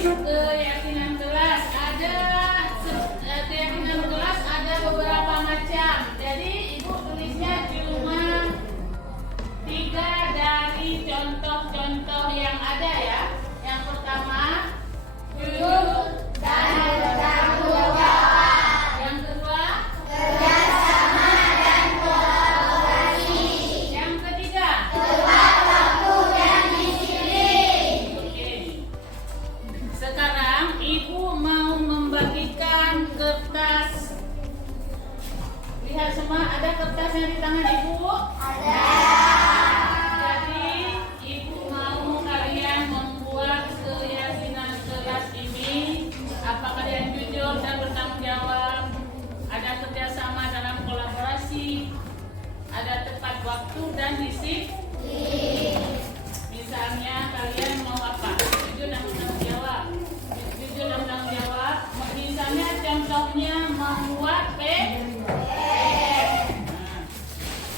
keyakinan kelas ada beberapa macam. Jadi ibu tulisnya cuma 3 dari contoh-contoh yang ada ya. Yang pertama jujur dan bertanggung jawab. Yang kedua kerjasama dan kolaborasi. Yang ketiga tepat waktu dan disiplin. Oke. Sekarang ibu mau membagikan kertas. Lihat semua, ada kertas yang di tangan ibu? Ada. Jadi ibu mau kalian membuat keyakinan kelas ini. Apa kalian jujur dan bertanggung jawab? Ada kerjasama dalam kolaborasi. Ada tepat waktu dan disiplin. Misalnya kalian mau apa? Jujur dan bertanggung jawab. Jujur dan bertanggung jawab. Misalnya contohnya membuat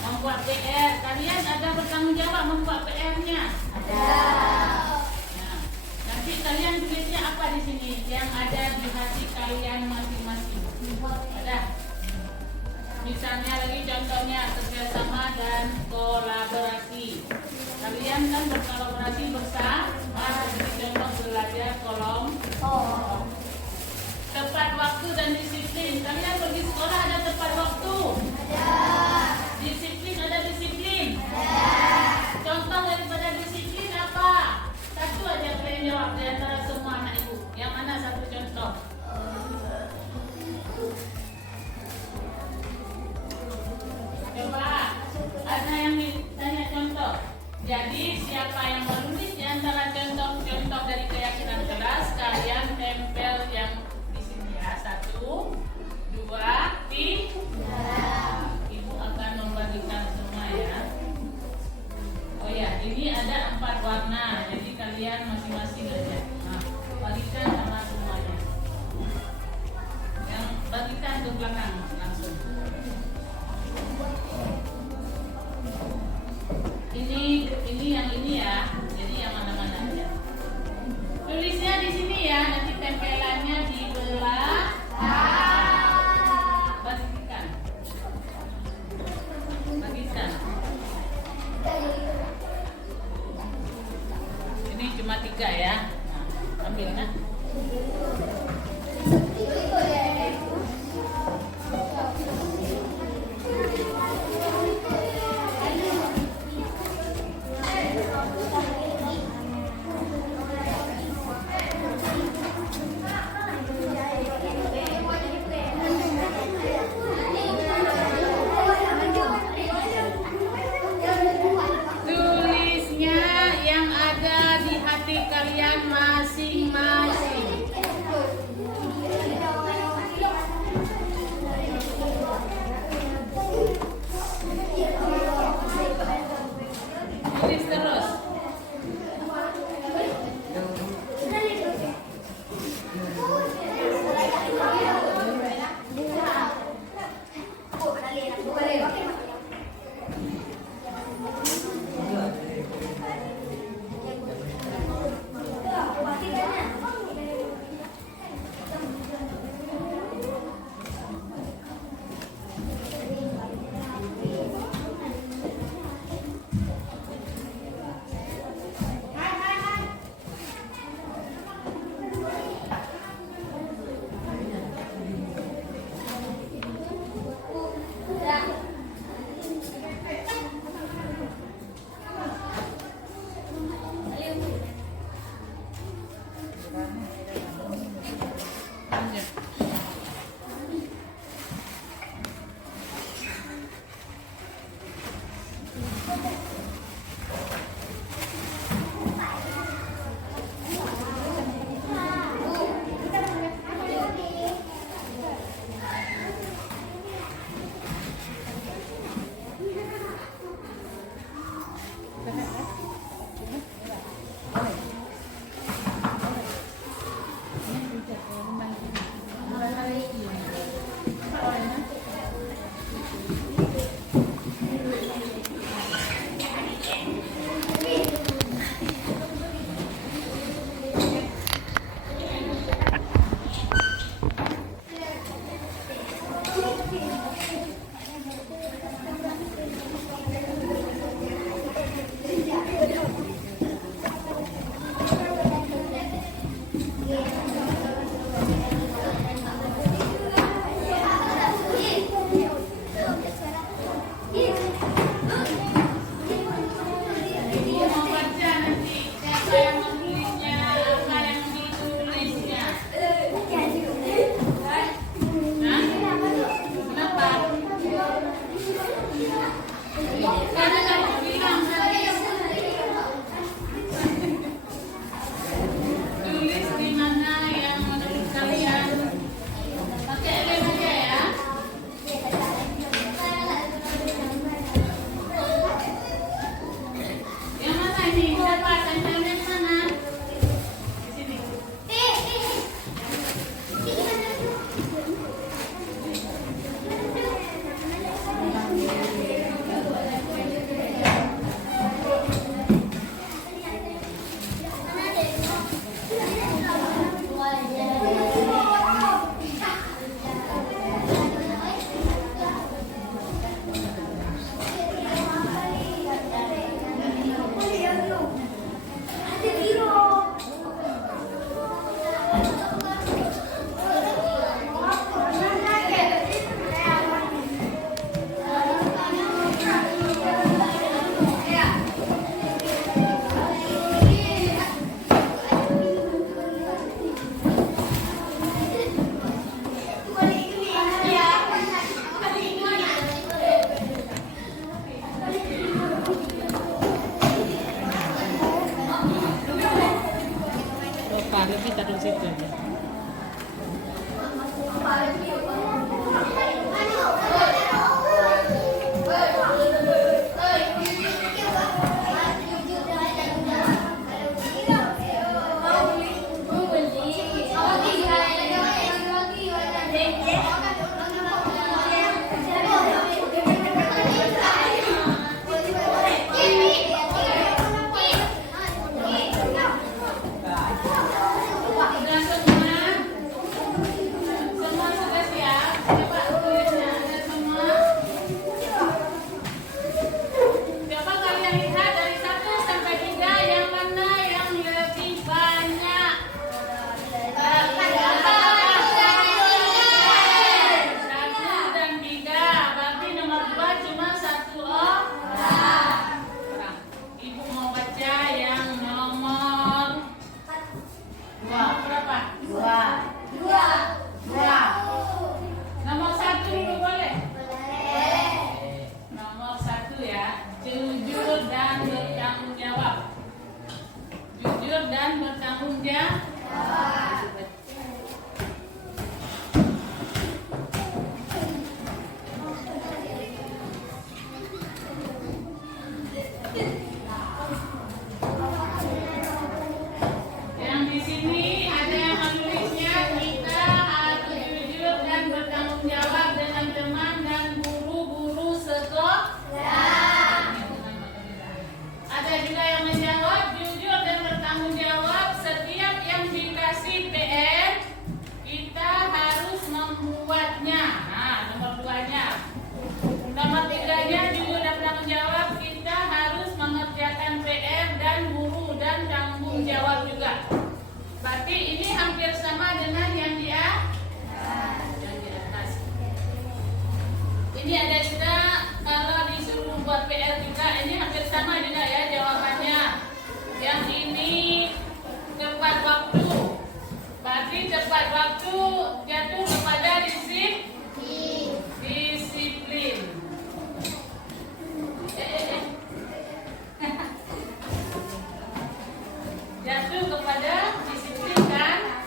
membuat PR. Kalian ada bertanggung jawab membuat PR-nya? Ada. Nah, nanti kalian tulisnya apa di sini? Yang ada di hati kalian masing-masing. Ada. Misalnya lagi contohnya kerjasama dan kolaborasi. Kalian kan berkolaborasi bersama. Jadi contoh belajar kelompok. Tepat waktu dan disiplin. Kalian pergi sekolah ada tepat waktu? Ada. Disiplin ada disiplin? Ada. Contoh daripada disiplin apa? Satu aja kalian jawab di antara semua anak ibu. Yang mana satu contoh? Coba. Ada yang ditanya contoh. Jadi siapa yang menulis di antara contoh-contoh dari keyakinan kelas, kalian tempel yang di sini ya. 1, 2, 3. Ibu akan membagikan semua ya. Oh ya, ini ada 4 warna. Jadi kalian masing-masing aja. Nah, bagikan sama semuanya. Yang bagikan ke belakang langsung. Ini yang ini ya. Jadi yang mana-mana aja. Tulisnya di sini ya. Nanti tempelannya di belakang. Bagikan. Ini cuma 3 ya. Nah, ambil kan? Tulisnya yang ada di hati kalian masing-masing. Tulis terus. Ibu mau baca nanti siapa yang menulisnya, apa yang ditulisnya. Hah? Kenapa? Karena kamu bilang tulis di mana yang menurut kalian. Pakai lem aja ya. Yang mana ini? Siapa? Tantangan mana? Di sini. Lupa, lebih taruh situ aja. Udah semua? Semua sudah siap? Coba tulisnya ada semua. Coba kalian lihat dari 1 sampai 3 yang mana yang lebih banyak. 1 dan 3. Berarti nomor 2 cuma 1 orang. Ibu mau baca yang nomor 2. Berapa? 2. Nomor 1 dulu boleh? Nomor 1 ya. Jujur dan bertanggung jawab. Jujur dan bertanggung jawab. Yang di sini ada yang menulisnya, kita harus jujur dan bertanggung jawab dengan teman dan guru-guru sekolah. Ada juga yang menjawab, jujur dan bertanggung jawab. Setiap yang dikasih PR, kita harus membuatnya. Nah, nomor 2-nya. Nomor 3-nya, jujur dan bertanggung jawab. Kita harus mengerjakan PR dan guru dan tanggung jawab juga. Berarti ini hampir sama dengan yang di atas. Ini ada juga kalau disuruh buat PR juga, ini hampir sama juga ya jawabannya. Yang ini tepat waktu. Berarti tepat waktu jatuh kepada disiplin. Jatuh kepada disiplin kan?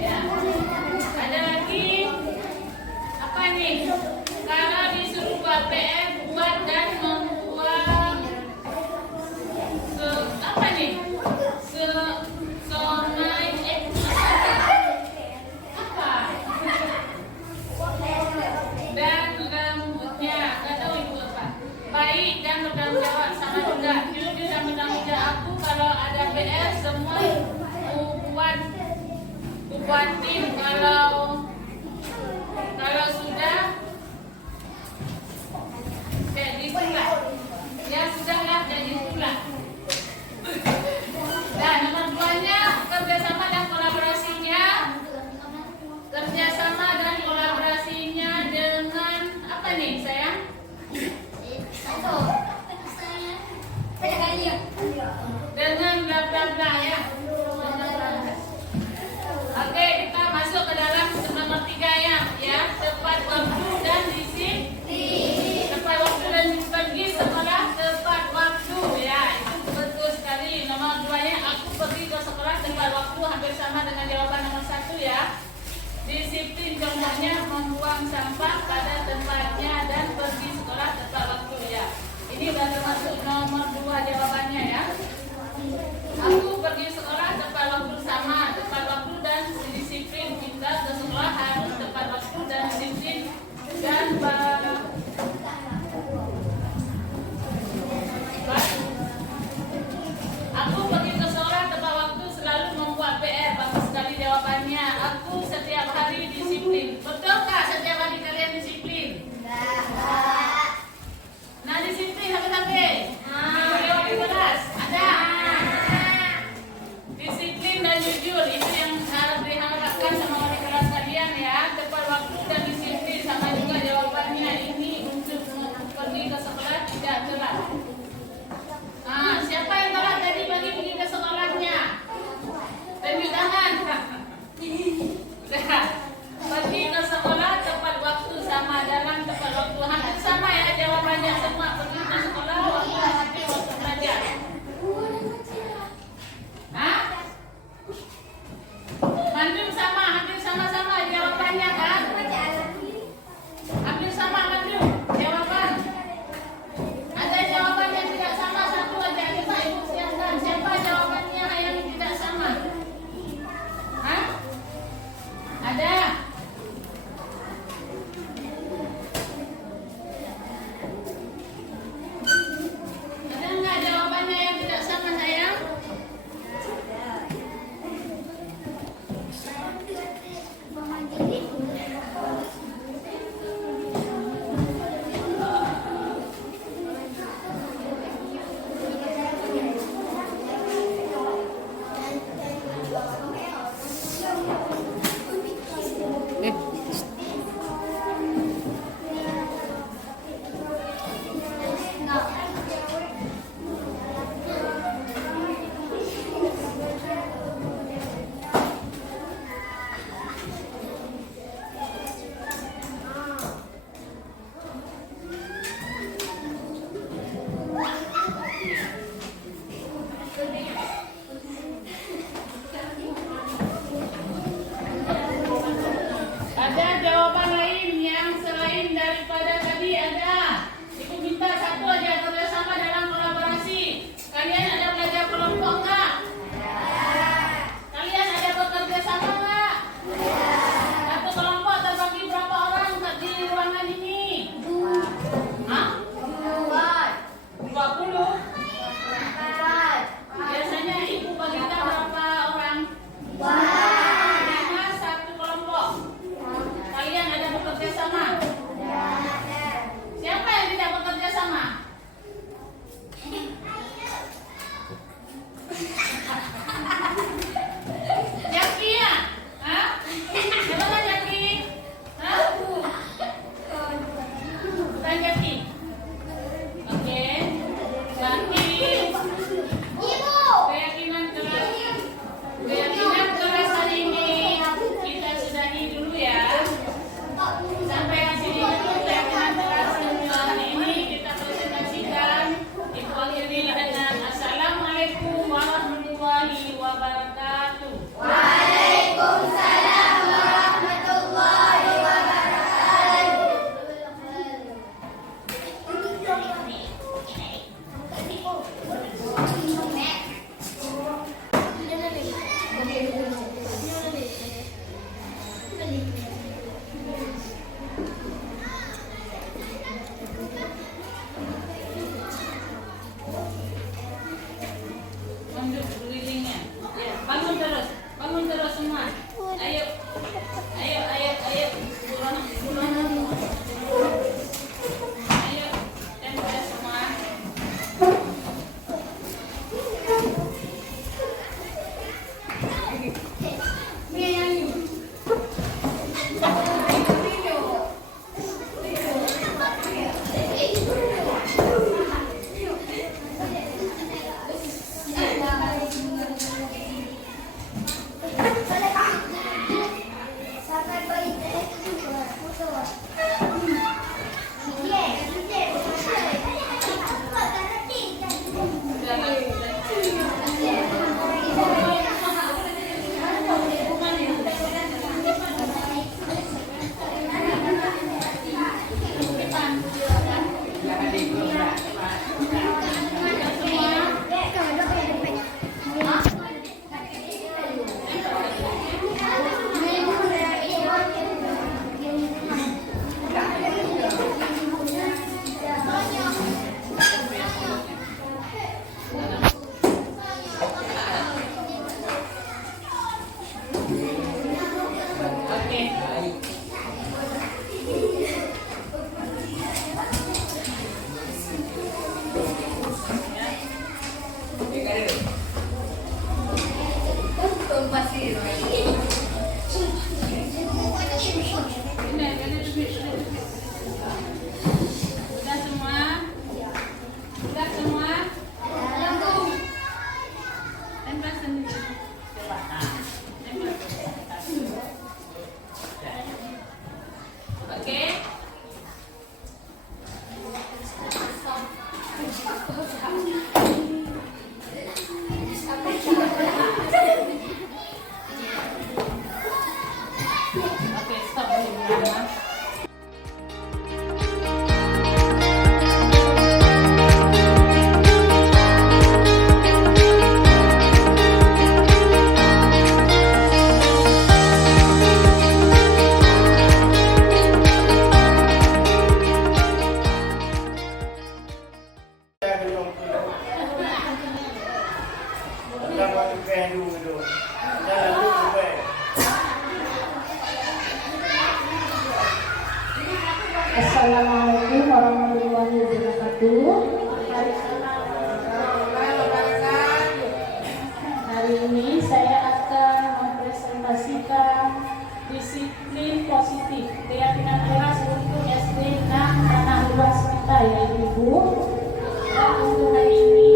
Ya. Ada lagi apa nih? Kalau disuruh buat PR, buat dan membuat apa nih? Apa? Dan lembutnya, nggak tahu ibu apa. Baik dan bertanggung jawab sama juga. Jujur dan bertanggung jawab. Aku kalau ada PR semua buatin. Kalau sudah kayak gitu lah. disiplin contohnya membuang sampah pada tempatnya dan pergi sekolah tepat waktu ya. Ini sudah termasuk nomor 2 jawabannya ya. Aku pergi sekolah tepat waktu sama, tepat waktu dan disiplin. Kita ke sekolah harus tepat waktu dan disiplin dan aku pergi ke sekolah tepat waktu selalu membuat PR. Bagus sekali jawabannya. Aku setiap hari disiplin. Betulkah setiap hari kalian disiplin? Sudah semua? Tempel sendiri. Coba. Tempel sendiri. Oke. Oke, stop dulu ya. Assalamualaikum warahmatullahi wabarakatuh. Hari ini saya akan mempresentasikan disiplin positif keyakinan keras untuk SD 6 tanah luas kita ya Ibu. Dan untuk hari ini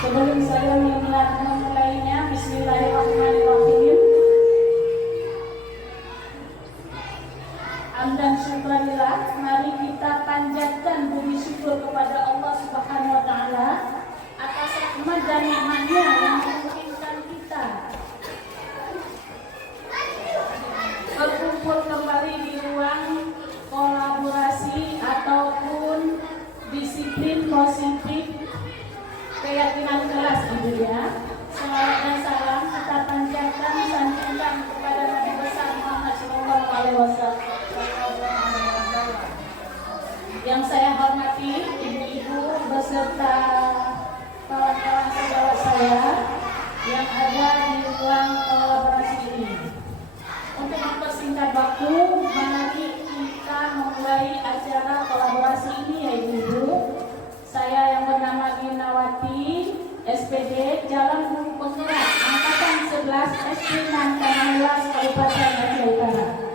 sebelum saya memulainya, Bismillahirrahmanirrahim. Dan syukurillah, mari kita panjatkan puji syukur kepada Allah Subhanahu wa taala atas rahmat dan nikmat-Nya yang memungkinkan kita berkumpul kembali di ruang kolaborasi ataupun disiplin positif keyakinan keras Ibu ya. Salawat dan salam kita panjatkan sanjungan kepada Nabi besar Muhammad sallallahu alaihi wasallam. Yang saya hormati ibu-ibu beserta kawan-kawan sejawat saya yang ada di ruang kolaborasi ini. Untuk mempersingkat waktu, mari kita memulai acara kolaborasi ini ya ibu-ibu. Saya yang bernama Ginawati, SPD Jalan Guru Penggerak Angkatan 11 SD 6 Tanah Luas Kabupaten Aceh Utara.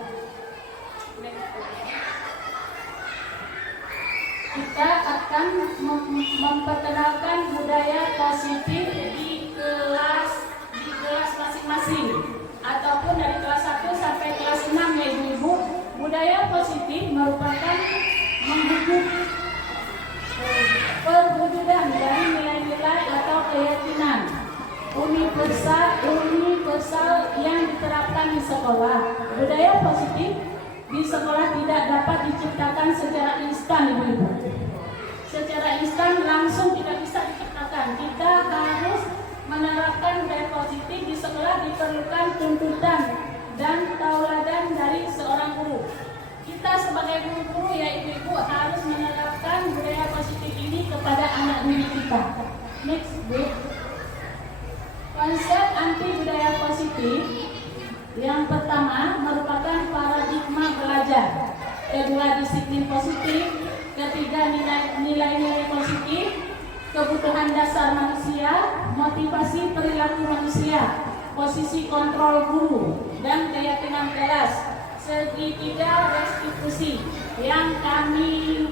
Kita akan memperkenalkan budaya positif di kelas masing-masing ataupun dari kelas 1 sampai kelas 6 ya ibu-ibu. Budaya positif merupakan menghidup perwujudan dari nilai-nilai atau keyakinan universal yang diterapkan di sekolah. Budaya positif di sekolah tidak dapat diciptakan secara instan ibu-ibu. Secara instan langsung tidak bisa diciptakan. Kita harus menerapkan budaya positif di sekolah, diperlukan tuntutan dan tauladan dari seorang guru. Kita sebagai guru-guru ya ibu-ibu harus menerapkan budaya positif ini kepada anak didik kita. Next, Bu. Konsep anti budaya positif yang pertama merupakan paradigma belajar, kedua disiplin positif, ketiga nilai-nilai positif, kebutuhan dasar manusia, motivasi perilaku manusia, posisi kontrol guru, dan keyakinan keras. Segitiga restitusi yang kami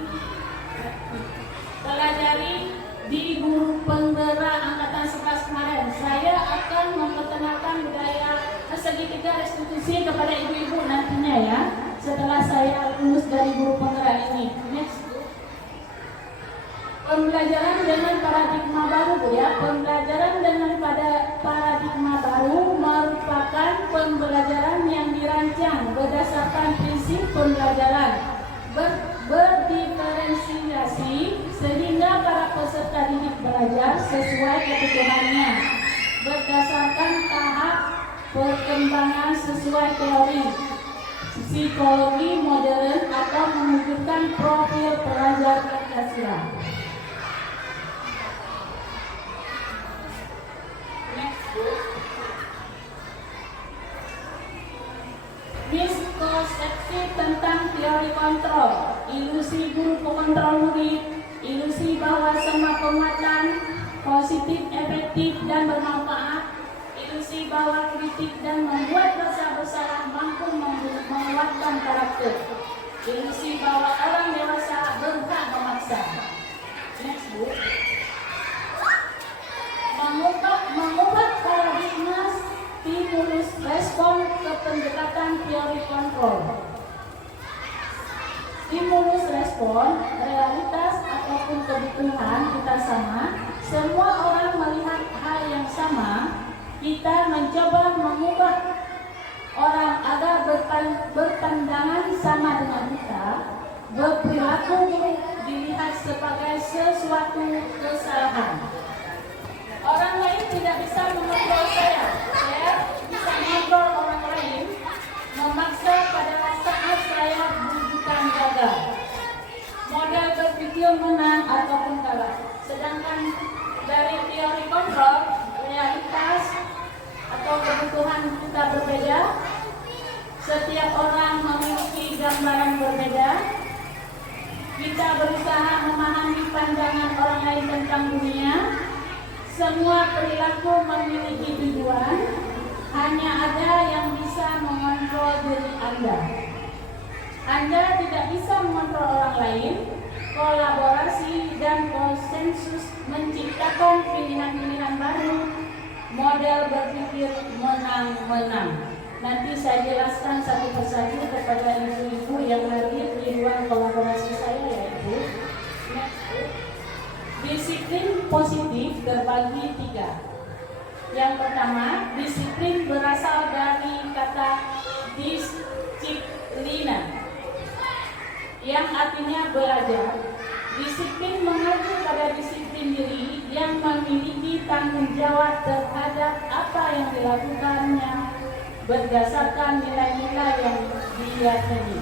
pelajari di guru penggerak angkatan 11 kemarin. Saya akan memperkenalkan budaya segitiga restitusi kepada ibu-ibu nantinya ya, setelah saya lulus dari guru penggerak ini. Next. Pembelajaran dengan paradigma baru Bu ya. Pembelajaran dengan paradigma baru merupakan pembelajaran yang dirancang berdasarkan prinsip pembelajaran berdiferensiasi sehingga para peserta didik belajar sesuai kebutuhannya berdasarkan tahap perkembangan sesuai teori psikologi modern atau menunjukkan profil pelajar Pancasila. Miskonsepsi tentang teori kontrol, ilusi guru pengontrol murid, ilusi bahwa semua penguatan positif, efektif, dan bermanfaat, ilusi bahwa kritik dan membuat rasa bersalah mampu menguatkan karakter. Ilusi bahwa orang dewasa berhak memaksa. Next, Bu. Mengubah paradigma stimulus respon ke pendekatan teori kontrol. Stimulus respon, realitas ataupun kebutuhan kita sama, semua orang melihat hal yang sama, kita mencoba mengubah orang agar berpandangan sama dengan kita, berperilaku dilihat sebagai sesuatu kesalahan. Orang lain tidak bisa mengontrol saya bisa mengontrol orang lain, memaksa pada saat saya bukan gagal. Model berpikir menang ataupun kalah. Sedangkan dari teori kontrol, realitas atau kebutuhan kita berbeda. Setiap orang memiliki gambaran berbeda. Kita berusaha memahami pandangan orang lain tentang dunia. Semua perilaku memiliki tujuan. Hanya ada yang bisa mengontrol diri Anda. Anda tidak bisa mengontrol orang lain. Kolaborasi dan konsensus menciptakan pilihan-pilihan baru. Model berpikir menang-menang. Nanti saya jelaskan satu persatu kepada ibu-ibu yang hadir di ruang kolaborasi saya, yaitu disiplin positif terbagi 3. Yang pertama, disiplin berasal dari kata disiplina, yang artinya belajar. Disiplin mengacu pada disiplin diri yang memiliki tanggung jawab terhadap apa yang dilakukannya berdasarkan nilai-nilai yang diyakini.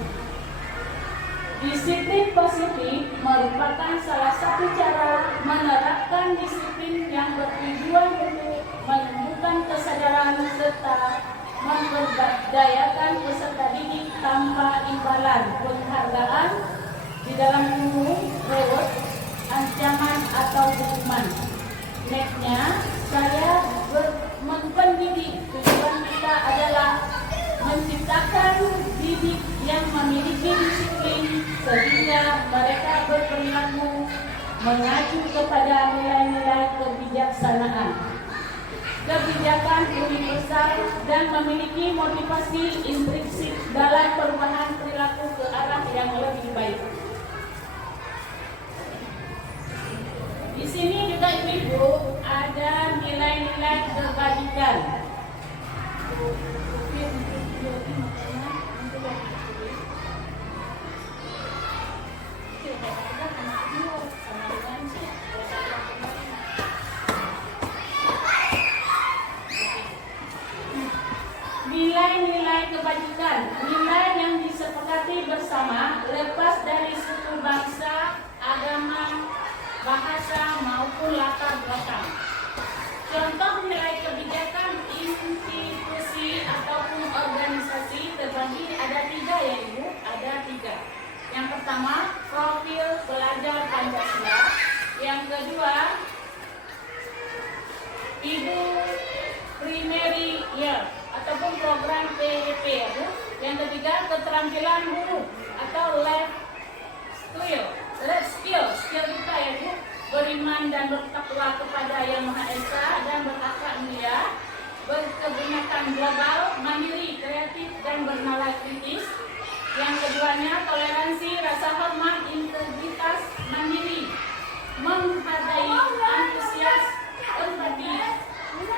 Disiplin positif merupakan salah satu cara menerapkan disiplin yang bertujuan untuk menumbuhkan kesadaran serta memberdayakan peserta didik tanpa imbalan penghargaan di dalam reward, ancaman atau hukuman. Nextnya, saya mendidik. Tujuan kita adalah menciptakan didik yang memiliki disiplin sehingga mereka berperilaku mengacu kepada nilai-nilai kebijaksanaan, kebijakan universal, dan memiliki motivasi intrinsik dalam perubahan perilaku ke arah yang lebih baik. Di sini juga ibu ada nilai-nilai kebajikan. Nilai-nilai kebajikan, nilai yang disepakati bersama lepas dari suku bangsa, agama, bahasa maupun latar belakang. Contoh nilai kebijakan institusi ataupun organisasi terbagi ada 3 ya ibu, ada 3. Yang pertama, profil pelajar Pancasila. Yang kedua, ibu primary year ataupun program PEP ya Bu. Yang ketiga, keterampilan guru atau life skill kita ya Bu. Beriman dan bertakwa kepada Yang Maha Esa dan berakhlak mulia, berkebinekaan global, mandiri, kreatif dan bernalar kritis. Yang keduanya, toleransi, rasa hormat, integritas, mandiri, menghargai, antusias, empati,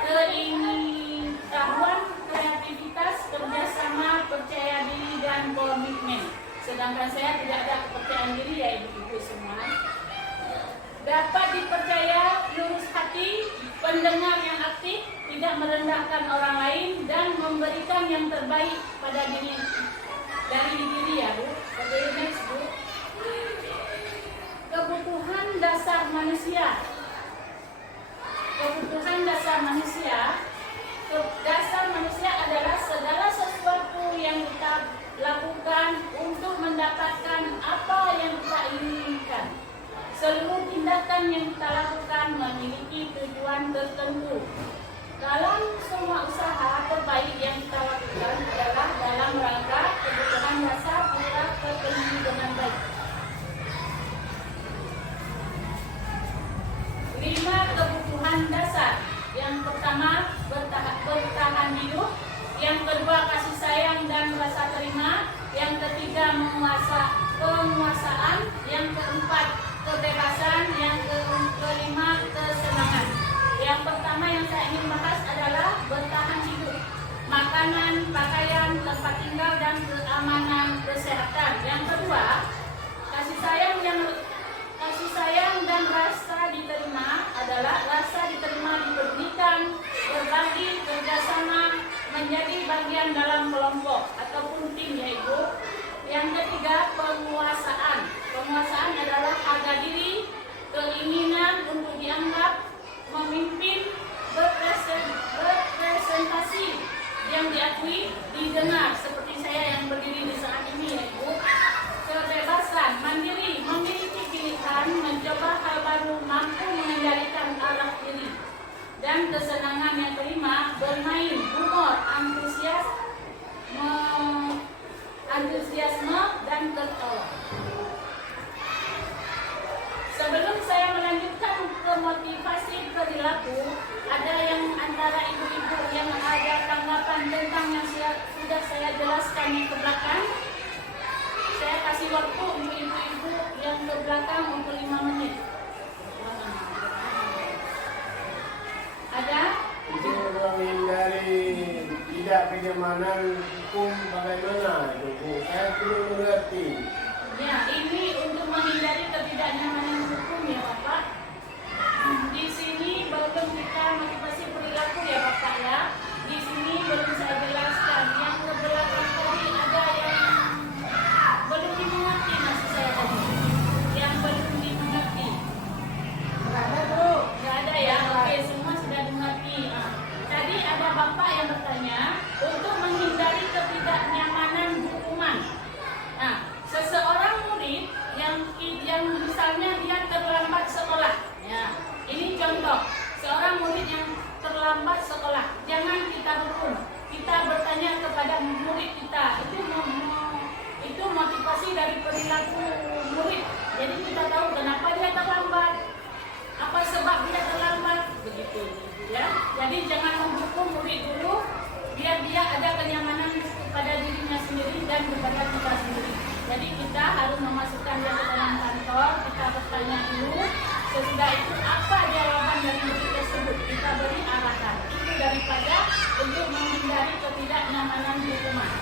keingin-tahuan, kreativitas, kerjasama, percaya diri dan komitmen. Sedangkan saya tidak ada kepercayaan diri ya ibu-ibu semua. Dapat dipercaya, lurus hati, pendengar yang aktif, tidak merendahkan orang lain dan memberikan yang terbaik pada diri ya Bu. Oke, next Bu. Kebutuhan dasar manusia. Kebutuhan dasar manusia. Dasar manusia adalah segala sesuatu yang kita lakukan untuk mendapatkan apa yang kita inginkan. Seluruh tindakan yang kita lakukan memiliki tujuan tertentu. Dalam semua usaha terbaik yang kita lakukan adalah dalam rangka kebutuhan dasar kita terpenuhi. Yang pertama, bertahan hidup. Yang kedua, kasih sayang dan rasa terima. Yang ketiga, penguasaan. Yang keempat, kebebasan. Yang kelima, kesenangan. Yang pertama yang saya ingin bahas adalah bertahan hidup. Makanan, pakaian, tempat tinggal, dan keamanan kesehatan. Yang kedua, kasih sayang dan rasa diterima adalah rasa diterima dipedulikan, berbagi, kerjasama, menjadi bagian dalam kelompok ataupun tim, yaitu. Yang ketiga, penguasaan. Penguasaan adalah harga diri, keinginan untuk dianggap, memimpin, berpresentasi, yang diakui, didengar, seperti saya yang berdiri di saat ini, yaitu. Kebebasan, mandiri, memiliki pilihan, mencoba hal baru, mampu mengendalikan arah diri. Dan kesenangan yang kelima, bermain, humor, antusiasme, dan tertawa. Sebelum saya melanjutkan ke motivasi perilaku, ada yang antara ibu-ibu yang ada tanggapan tentang yang sudah saya jelaskan yang ke belakang. Saya kasih waktu untuk ibu-ibu yang ke belakang untuk 5 menit. Ada? Itu menghindari tidak kenyamanan hukum bagaimana itu? Saya belum mengerti. Ya, ini untuk menghindari ketidaknyamanan hukum ya Bapak. Di sini belum kita motivasi perilaku ya Bapak ya. Di sini belum saya jelaskan. Yang ke belakang tadi ada yang belum dimengerti maksud saya tadi. Yang belum dimengerti. Nggak ada bro. Nggak ada ya. Oke, semua sudah dimengerti. Tadi ada Bapak yang bertanya untuk menghindari ketidaknyamanan hukuman. Nah, seseorang murid yang misalnya dia terlambat sekolah. Ya, ini contoh. Seorang murid yang terlambat sekolah, jangan kita hukum. Kita bertanya kepada murid kita. Itu motivasi dari perilaku murid. Jadi kita tahu kenapa dia terlambat, apa sebab dia terlambat, begitu ya. Jadi jangan menghukum murid dulu, biar dia ada kenyamanan kepada dirinya sendiri dan kepada kita sendiri. Jadi kita harus memasukkan dia ke dalam kantor, kita bertanya dulu. Sesudah itu apa jawaban dari murid tersebut, kita beri arahan. Itu daripada untuk menghindari ketidaknyamanan hukuman.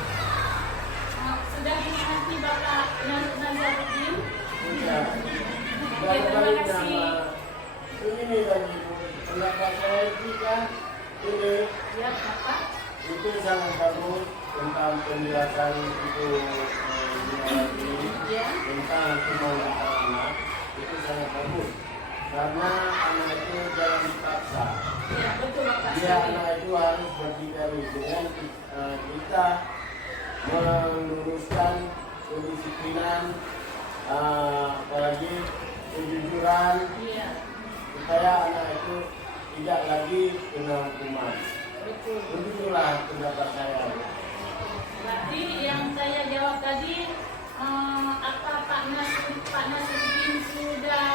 Sudah dimengerti Bapak Nazaruddin? Ya. Oke, terima kasih. Ini lagi pendapat saya ini kan ini Ya Bapak. itu sangat bagus tentang penjelasan itu Ya. tentang hukuman anak itu sangat bagus karena anak itu jangan dipaksa. Ya betul Bapak. Dia anak itu harus berdikari dengan kita meluruskan kedisiplinan, apalagi kejujuran, Iya. supaya anak itu tidak lagi kena hukuman. Betul. Begitulah pendapat saya. Berarti yang saya jawab tadi, apa Pak Nasruddin sudah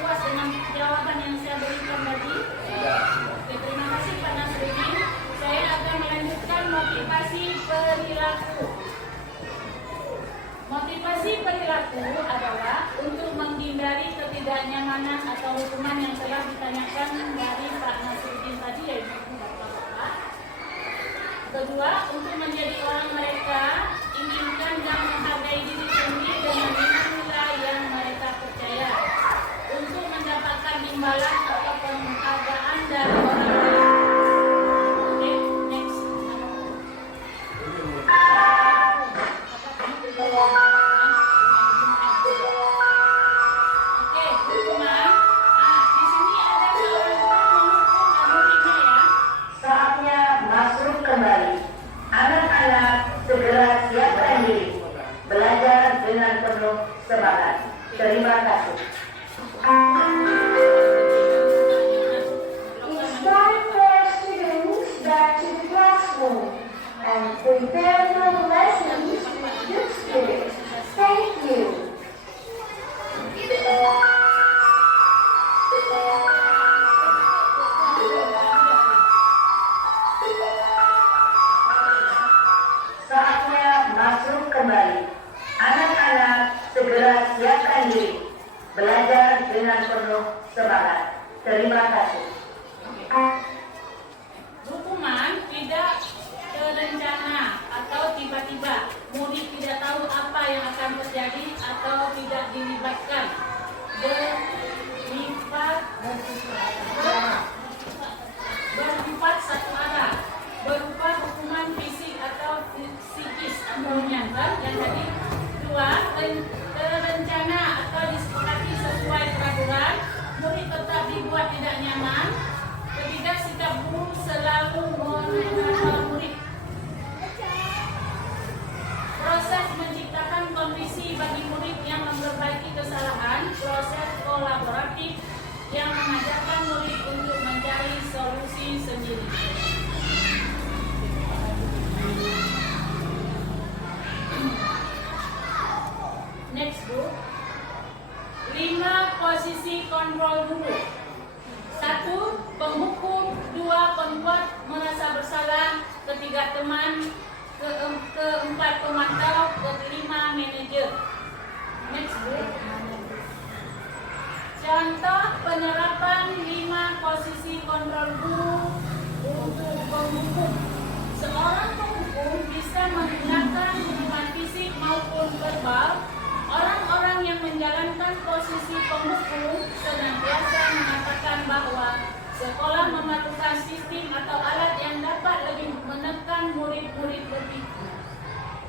puas dengan jawaban yang saya berikan tadi? Tidak. Oke, terima kasih Pak Nasruddin. Saya akan melanjutkan motivasi perilaku. Motivasi perilaku adalah untuk menghindari ketidaknyamanan atau hukuman yang telah ditanyakan dari Pak Nasruddin tadi, yaitu Bapak-Bapak. Kedua, untuk menjadi orang mereka inginkan dan menghargai diri sendiri dengan nilai yang mereka percaya. Untuk mendapatkan imbalan atau penghargaan dari orang lain. Oke, next. Oke, hukuman. Di sini ada seorang guru menghukum muridnya ya. Saatnya masuk kembali. Anak-anak segera siapkan diri. Belajar dengan penuh semangat. Terima kasih. It's time for our students back to the classroom and prepare for the lessons with good spirits. Thank you. diri, belajar dengan penuh semangat. Terima kasih. Hukuman tidak terencana atau tiba-tiba. Murid tidak tahu apa yang akan terjadi atau tidak dilibatkan. Bersifat satu arah, berupa hukuman fisik atau psikis atau menyantar. Yang tadi dua, terencana atau disepakati sesuai peraturan. Murid tetap dibuat tidak nyaman. Ketiga, sikap guru selalu menenangkan murid. Proses menciptakan kondisi bagi murid yang memperbaiki kesalahan. Proses kolaboratif yang mengajarkan murid untuk mencari solusi sendiri. Next book. 5 posisi kontrol guru. 1. Penghukum. 2. Pembuat merasa bersalah. 3. Teman. 4. Pemantau. 5. Manajer. Next book. Contoh penerapan 5 posisi kontrol guru untuk penghukum. Seorang penghukum bisa menggunakan hukuman fisik maupun verbal. Orang-orang yang menjalankan posisi penghukum senantiasa mengatakan bahwa sekolah memerlukan sistem atau alat yang dapat lebih menekan murid-murid lebih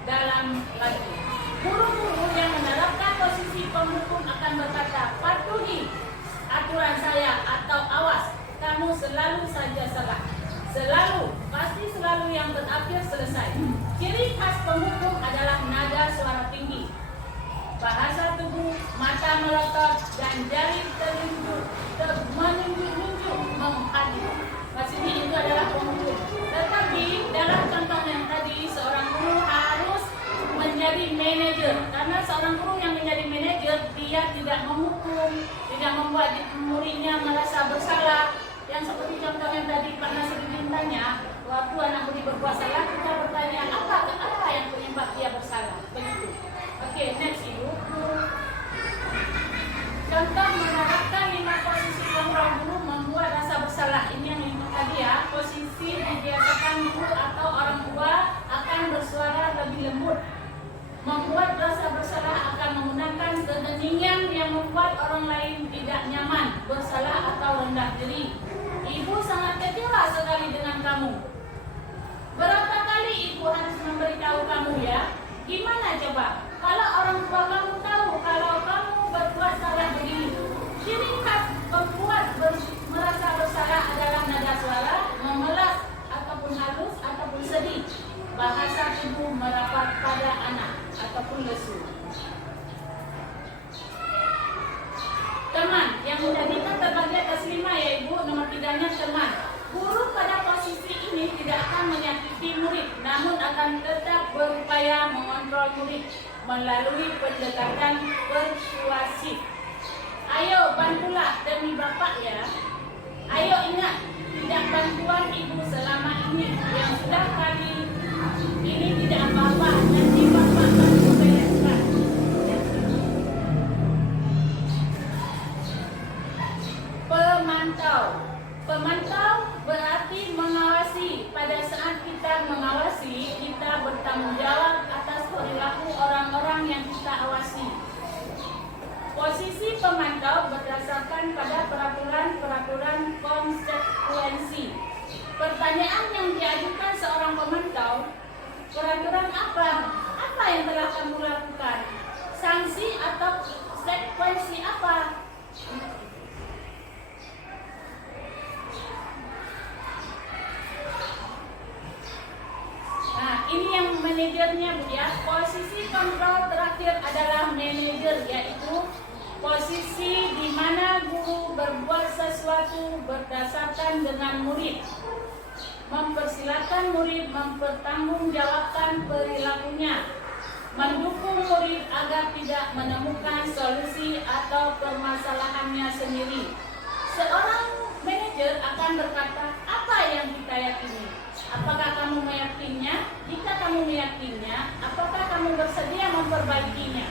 dalam lagi. Guru-guru yang menerapkan posisi penghukum akan berkata, patuhi aturan saya, atau awas, kamu selalu saja salah. Selalu, pasti selalu yang terakhir selesai. Ciri khas penghukum adalah nada suara tinggi, bahasa tubuh, mata melotot, dan jari menunjuk menghadap. Maksudnya itu adalah penghukum. Tetapi dalam contoh yang tadi, seorang guru harus menjadi manajer. Karena seorang guru yang menjadi manajer, dia tidak menghukum, tidak membuat muridnya merasa bersalah. Yang seperti contoh yang tadi Pak Nasruddin tanya, waktu anak murid berbuat salah, kita bertanya apa yang penyebab dia bersalah. Begitu. Oke, next Ibu. Contoh menerapkan 5 posisi kontrol guru membuat rasa bersalah. Ini yang tadi ya, posisi dibiasakan guru atau orang tua akan bersuara lebih lembut. Membuat rasa bersalah akan menggunakan keheningan yang membuat orang lain tidak nyaman, bersalah atau rendah diri. Ibu sangat kecewa sekali dengan kamu. Berapa kali ibu harus memberitahu kamu ya? Gimana coba? Kalau orang tua kamu tahu kalau kamu berbuat salah begini. Ciri khas pembuat merasa bersalah adalah nada suara, memelas ataupun halus ataupun sedih. Bahasa tubuh merapat pada anak ataupun lesu. Teman, yang menjadikan terbagi atas 5 ya Ibu. Nomor 3-nya teman. Guru pada posisi ini tidak akan menyakiti murid, namun akan tetap berupaya mengontrol murid melalui pendekatan persuasif. Ayo bantulah demi Bapak ya. Ayo ingat, tidak bantuan Ibu selama ini yang sudah kali ini tidak apa-apa, nanti Bapak bantu bereskan. Pemantau. Pemantau berarti mengawasi. Pada saat kita mengawasi, kita bertanggung jawab atas perilaku orang-orang yang kita awasi. Posisi pemantau berdasarkan pada peraturan konsekuensi. Pertanyaan yang diajukan seorang pemantau, peraturan apa? Apa yang telah kamu lakukan? Sanksi atau konsekuensi apa? Nah, ini yang manajernya Bu ya. Posisi kontrol terakhir adalah manajer, yaitu posisi di mana guru berbuat sesuatu berdasarkan dengan murid. Mempersilahkan murid mempertanggungjawabkan perilakunya. Mendukung murid agar tidak menemukan solusi atau permasalahannya sendiri. Seorang manajer akan berkata, apa yang kita yakini? Apakah kamu meyakininya? Jika kamu meyakininya, apakah kamu bersedia memperbaikinya?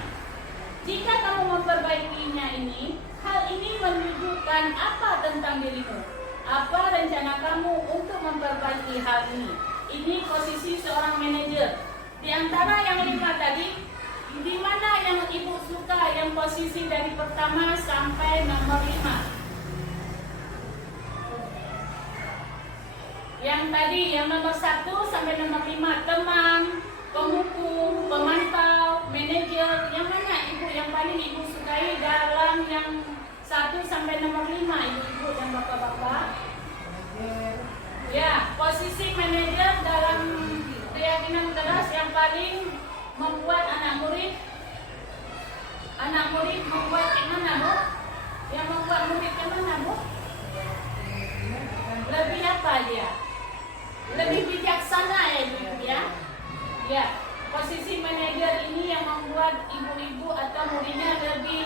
Jika kamu memperbaiki memperbaikinya ini, hal ini menunjukkan apa tentang dirimu? Apa rencana kamu untuk memperbaiki hal ini? Ini posisi seorang manajer. Di antara yang 5 tadi, di mana yang ibu suka yang posisi dari pertama sampai nomor 5? Yang tadi, yang nomor 1 sampai nomor 5, teman, penghukum, pemantau, manajer. Yang mana ibu yang paling ibu sukai dalam yang 1 sampai nomor 5, ibu-ibu dan bapak-bapak? Ya, posisi manajer dalam keyakinan keras yang paling membuat anak murid membuat yang mana, Bu? Yang membuat murid yang mana, Bu? Lebih apa dia? Lebih bijaksana ya, ibu ya. Ya, posisi manajer ini yang membuat ibu-ibu atau muridnya lebih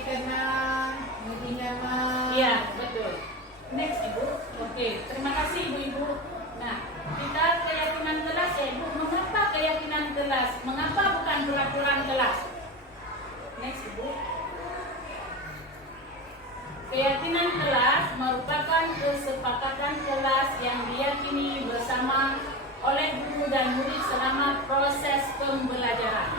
tenang. lebih nyaman. Iya, betul. Next, Ibu. Oke, terima kasih Ibu-ibu. Nah, kita keyakinan kelas ya, Ibu. Mengapa keyakinan kelas? Mengapa bukan peraturan kelas? Next, Ibu. Keyakinan kelas merupakan kesepakatan kelas yang diyakini bersama oleh guru dan murid selama proses pembelajaran.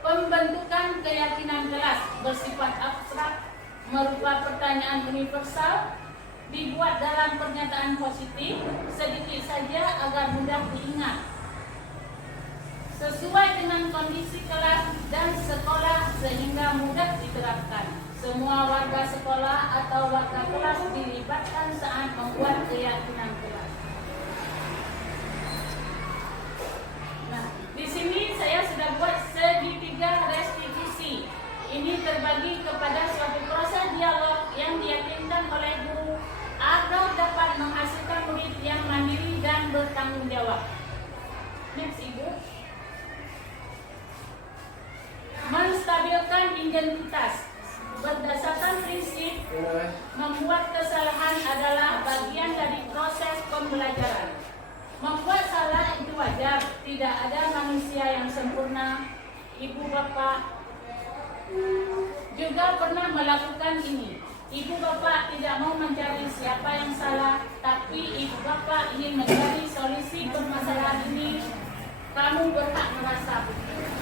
Pembentukan keyakinan kelas bersifat abstrak merupakan pertanyaan universal dibuat dalam pernyataan positif sedikit saja agar mudah diingat. Sesuai dengan kondisi kelas dan sekolah sehingga mudah diterapkan. Semua warga sekolah atau warga kelas dilibatkan saat membuat keyakinan kelas. Nah, di sini saya sudah buat segitiga restitusi. Ini terbagi kepada suatu proses dialog yang diyakinkan oleh guru agar dapat menghasilkan murid yang mandiri dan bertanggung jawab. Next, Ibu. Menstabilkan identitas berdasarkan prinsip membuat kesalahan adalah bagian dari proses pembelajaran. Membuat salah itu wajar, tidak ada manusia yang sempurna. Ibu bapak juga pernah melakukan ini. Ibu bapak tidak mau mencari siapa yang salah, tapi ibu bapak ingin mencari solusi permasalahan ini. Kamu berhak merasa begitu.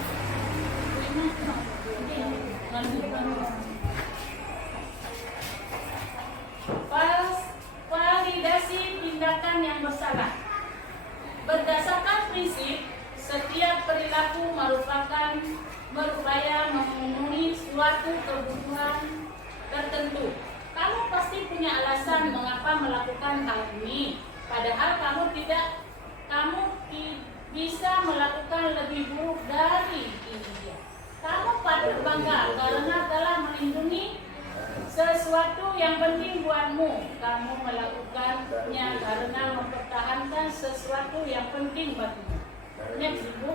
Validasi tindakan yang bersalah. Berdasarkan prinsip, setiap perilaku berupaya memenuhi suatu kebutuhan tertentu. Kamu pasti punya alasan mengapa melakukan hal ini, padahal kamu bisa melakukan lebih buruk dari ini. Kamu patut bangga karena telah melindungi sesuatu yang penting buatmu. Kamu melakukannya karena mempertahankan sesuatu yang penting bagimu. Next, Ibu.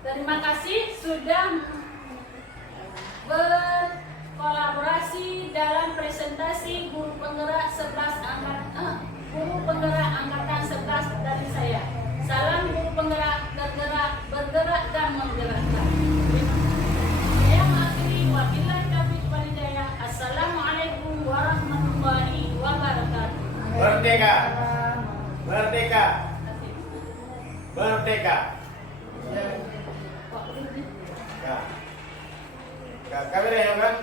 Terima kasih sudah berkolaborasi dalam presentasi guru penggerak 11 angkatan 11 dari saya. Salam guru penggerak, bergerak dan menggerakkan. Saya mengakhiri, wabillahi taufiq wal hidayah. Assalamualaikum warahmatullahi wabarakatuh. Merdeka. Merdeka. Merdeka. Ya. Kamera ya, Bang?